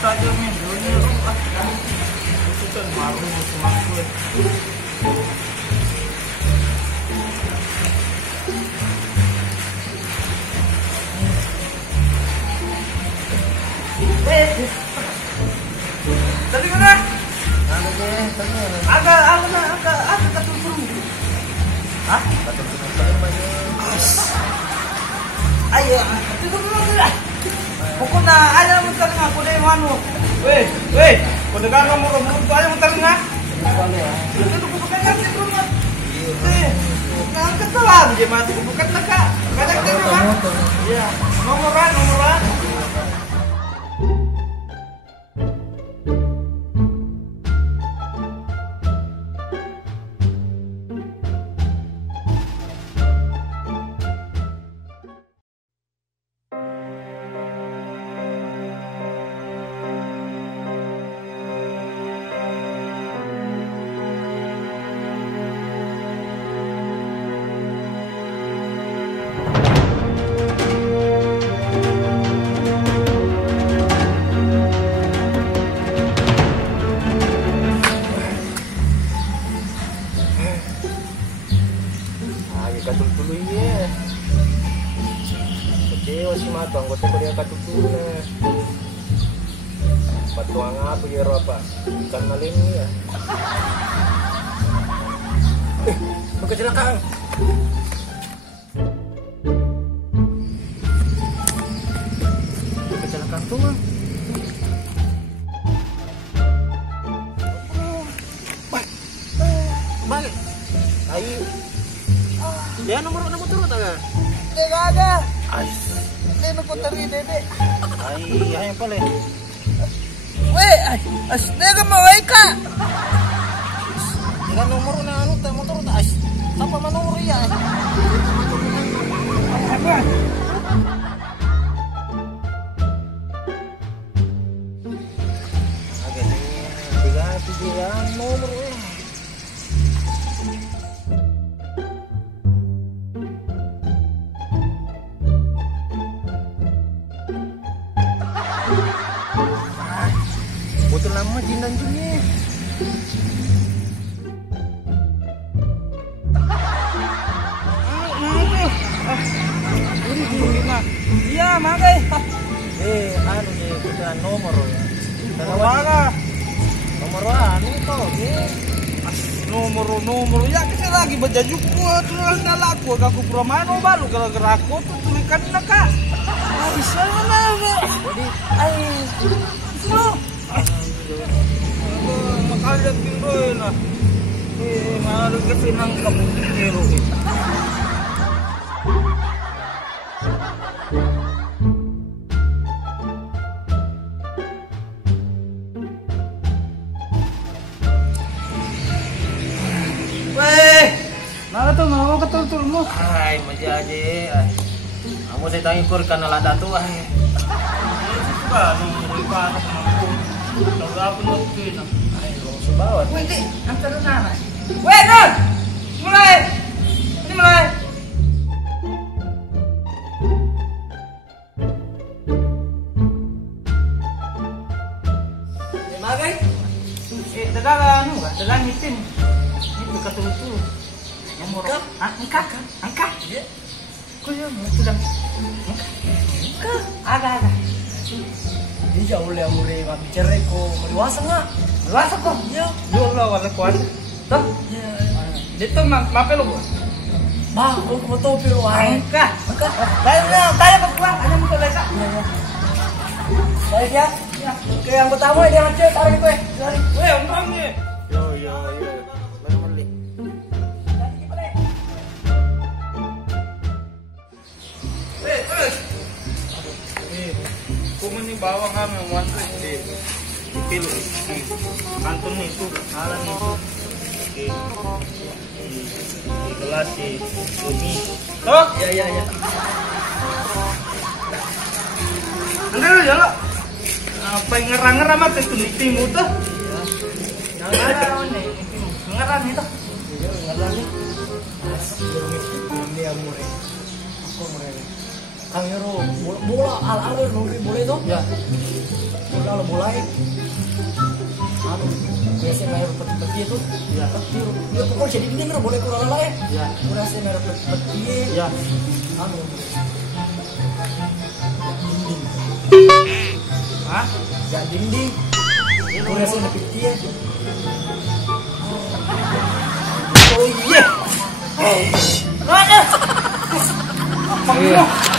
saja videonya. Itu kan malu sama gue. Tadi mana? Agak ketutup. Hah? Ayo, tutup dulu lah. Pokoknya aja muter ngaku deh manu. Weh, kau dengar nomor tu aja muter ngah. Itu bukan kan itu rumah. Nah, ketelan je mati bukan nak. Kadang kita mah. Iya, nomoran. Katul dulu ya. Kecewa si matu anggota kuliah katul dulu nih. Patuang apa ya apa? Ikan maling ya. Kecelakaan. Kecelakaan tuh mah. Balik. Ayo. Ya nomor turun tak? Tidak ada. Ais. Dia nak puteri dede. Ai, yang paling. Weh, dia kan mau ika. Dengan nomor na anu ta motor ta ais. Apa nomor ya? Apa? Agak ni tiga nomor eh. Betul lama jindan junnya. Iya, makai. Anu ni kita nomor ya. Mana? Nomor anu to, Nomor ya kita lagi berjajuk terus nalaku aku promano baru gara-gara aku tuh tulikan nak. Bisa mana? Jadi Itu. Makanya pindoy na. Maaari kasi nang kaputero. Weh, mana tuh mau ketul mo? ay majaje. Amo sa tayong kur ka nalada to ay. Ba, nung paano ko. Nagapon mo din. Ay, sa bawat. Hindi, ang taro na. Weh, Don! Mulai! Ini mulai! Bagay? Dagang ano ba? Dagang itim. Ito katulog-tulog. Nomor. Angka? Kuya, mo lang. Angka? Aga. Hindi siya uli ang uri mabicara ko. Maliwasa nga. Maliwasa ko? Yeah. Yun lang, wala ko. Ito? Dito, mapelo mo. Ba, kung kumato pero ay. Angka? Tayo magkuha. Ano mo tuloy ka? Baik ya. Kaya ang pertama dia ngecek tarik gue. Weh, ang niya. Yo. Baru beli. Kung bawa kami 100 di kilo di kanton itu halan itu di gelas di bumi toh Ya. anda lo jalan apa yang ngerang mah itu timu tuh ngerang itu Angero bola al nunggu bola itu. Ya. Kalau mulai anu biasanya main peti itu Ya. peti dia pokoknya jadi ini nggak boleh kurang lain Ya. kurang saya main peti Ya. anu Hah? gak dinding kurang saya peti Oh iya. Iya.